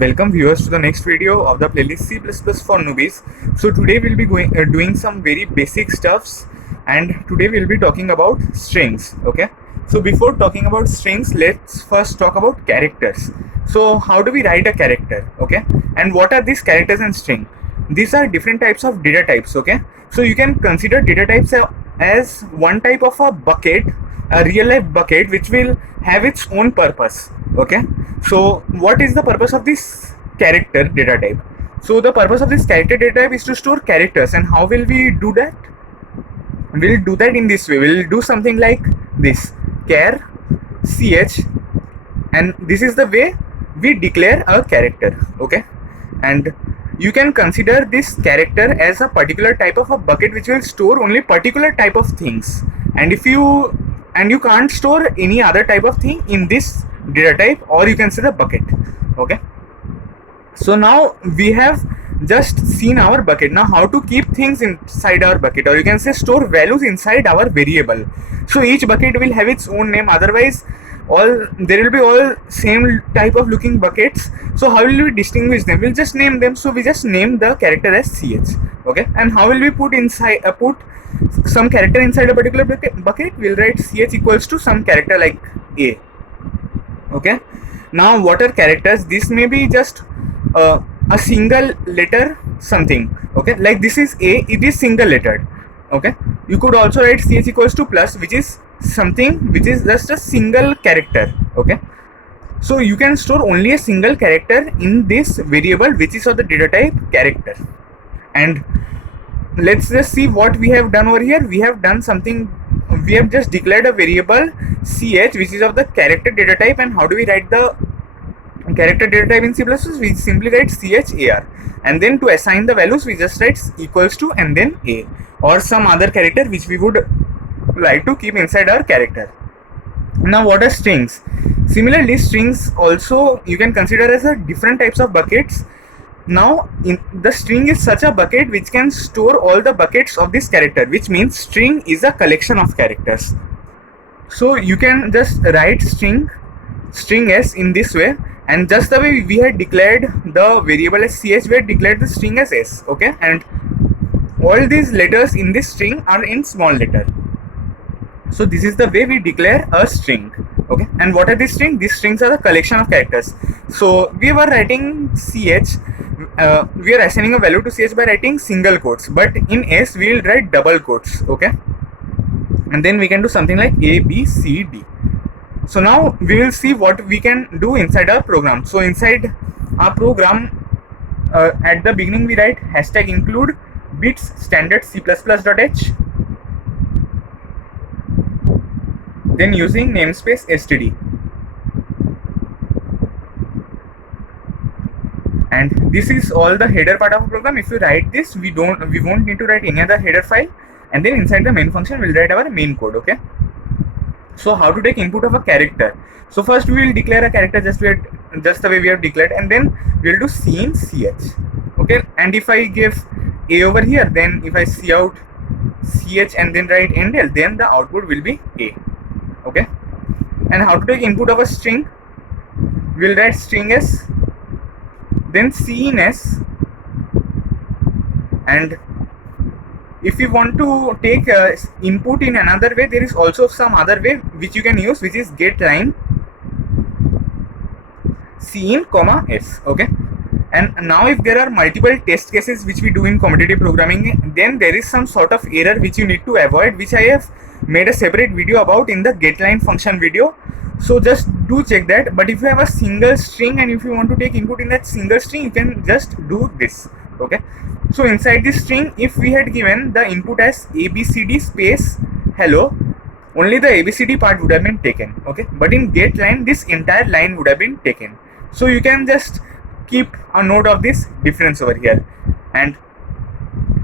Welcome viewers to the next video of the playlist C++ for newbies. So today we'll be doing some very basic stuffs, and today we'll be talking about strings. Okay. So before talking about strings, let's first talk about characters. So how do we write a character? Okay. And what are these characters and string? These are different types of data types. Okay. So you can consider data types as one type of a bucket, a real life bucket, which will have its own purpose. Okay. So what is the purpose of this character data type? So the purpose of this character data type is to store characters. And how will we do that? We'll do that in this way. We'll do something like this: char ch, and this is the way we declare a character. Okay. And you can consider this character as a particular type of a bucket which will store only particular type of things, and you can't store any other type of thing in this data type, or you can say the bucket. Okay. So now we have just seen our bucket. Now how to keep things inside our bucket, or you can say store values inside our variable. So each bucket will have its own name, otherwise there will be all same type of looking buckets. So how will we distinguish them? We'll just name them. So we just name the character as ch. Okay. And how will we put some character inside a particular bucket? We'll write ch equals to some character like a. Okay. Now what are characters? This may be just a single letter something. Okay, like this is a, it is single lettered. Okay, you could also write ch equals to plus, which is something which is just a single character. Okay, so you can store only a single character in this variable, which is of the data type character. And let's just see what we have done over here. We have done something. We have just declared a variable ch, which is of the character data type. And how do we write the character data type in C++? We simply write char, and then to assign the values we just write equals to and then a, or some other character which we would like to keep inside our character. Now what are strings? Similarly, strings also you can consider as a different types of buckets. Now the string is such a bucket which can store all the buckets of this character, which means string is a collection of characters. So you can just write string s in this way, and just the way we had declared the variable as ch, we had declared the string as s. Okay, and all these letters in this string are in small letter. So this is the way we declare a string. Okay, and what are these strings? These strings are the collection of characters. So we were writing ch, we are assigning a value to ch by writing single quotes, but in s we will write double quotes. Okay, and then we can do something like a, b, c, d. So now we will see what we can do inside our program. So inside our program, at the beginning we write hashtag include bits standard c++.h, then using namespace std, and this is all the header part of the program. If you write this, we won't need to write any other header file, and then inside the main function we'll write our main code. Okay. So how to take input of a character? So first we will declare a character just the way we have declared, and then we'll do c in ch. Okay, and if I give a over here, then if I see out ch and then write endl, then the output will be a. Okay, and how to take input of a string? We'll write string s, then c in s, and if you want to take input in another way, there is also some other way which you can use, which is get line c in comma s. Okay, and now if there are multiple test cases which we do in competitive programming, then there is some sort of error which you need to avoid, which I have made a separate video about in the get line function video. So just do check that. But if you have a single string and if you want to take input in that single string, you can just do this. Okay, so inside this string, if we had given the input as abcd space hello, only the abcd part would have been taken. Okay, but in get line, this entire line would have been taken. So you can just keep a note of this difference over here. And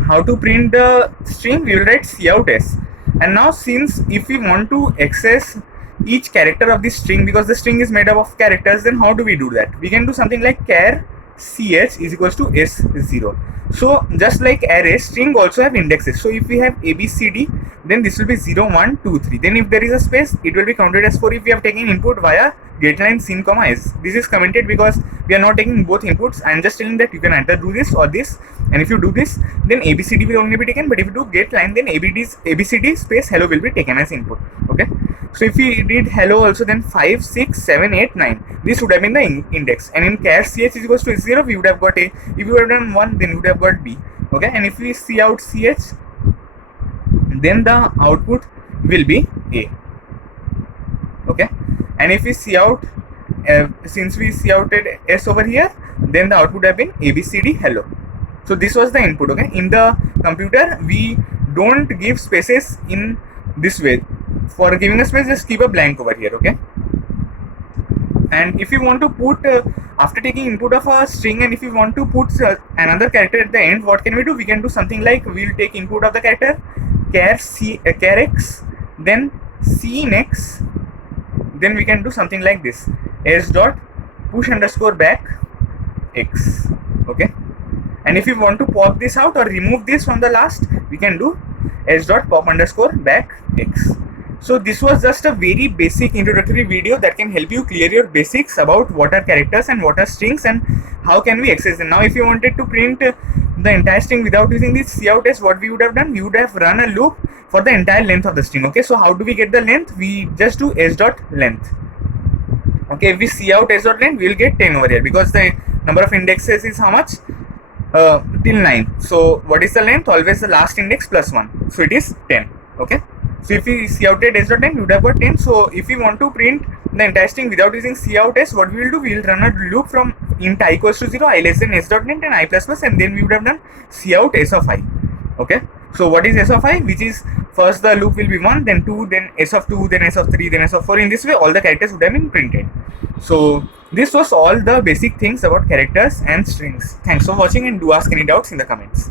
how to print the string? We will write cout s. And now, since if we want to access each character of this string, because the string is made up of characters, then how do we do that? We can do something like char ch is equals to s0. So just like array, string also have indexes. So if we have abcd, then this will be 0, 1, 2, 3. Then if there is a space, it will be counted as 4 if we have taken input via getLine sin, s. This is commented because we are not taking both inputs. I am just telling that you can either do this or this, and if you do this, then ABCD will only be taken. But if you do get line, then ABCD space hello will be taken as input. Okay, so if we did hello also, then 5, 6, 7, 8, 9, this would have been the index, and in char ch is equals to 0, we would have got A. If you would have done 1, then we would have got B. Okay, and if we see out ch, then the output will be A. Okay, and if we see out since we see out S over here, then the output have been ABCD hello. So this was the input. Okay, in the computer we don't give spaces in this way. For giving a space, just keep a blank over here. Okay, and if you want to put after taking input of a string, and if you want to put another character at the end, what can we do? We can do something like, we'll take input of the character char x, then c in x, then we can do something like this, s dot push underscore back x. Okay, and if you want to pop this out or remove this from the last, we can do s dot pop underscore back x. So this was just a very basic introductory video that can help you clear your basics about what are characters and what are strings and how can we access them. Now if you wanted to print the entire string without using this cout, what we would have done, we would have run a loop for the entire length of the string. Okay, so how do we get the length? We just do s dot length. Okay, if we cout s dot length, we will get 10 over here, because the number of indexes is how much? Till 9. So what is the length? Always the last index plus 1. So it is 10. Okay, so if we couted s dot length, we would have got 10. So if we want to print the entire string without using cout s, what we will do, we will run a loop from int I equals to 0, I less than s dot length and I plus plus, and then we would have done cout s of I. Okay, so what is s of I? Which is, first the loop will be 1, then 2, then s of 2, then s of 3, then s of 4. In this way, all the characters would have been printed. So this was all the basic things about characters and strings. Thanks for watching, and do ask any doubts in the comments.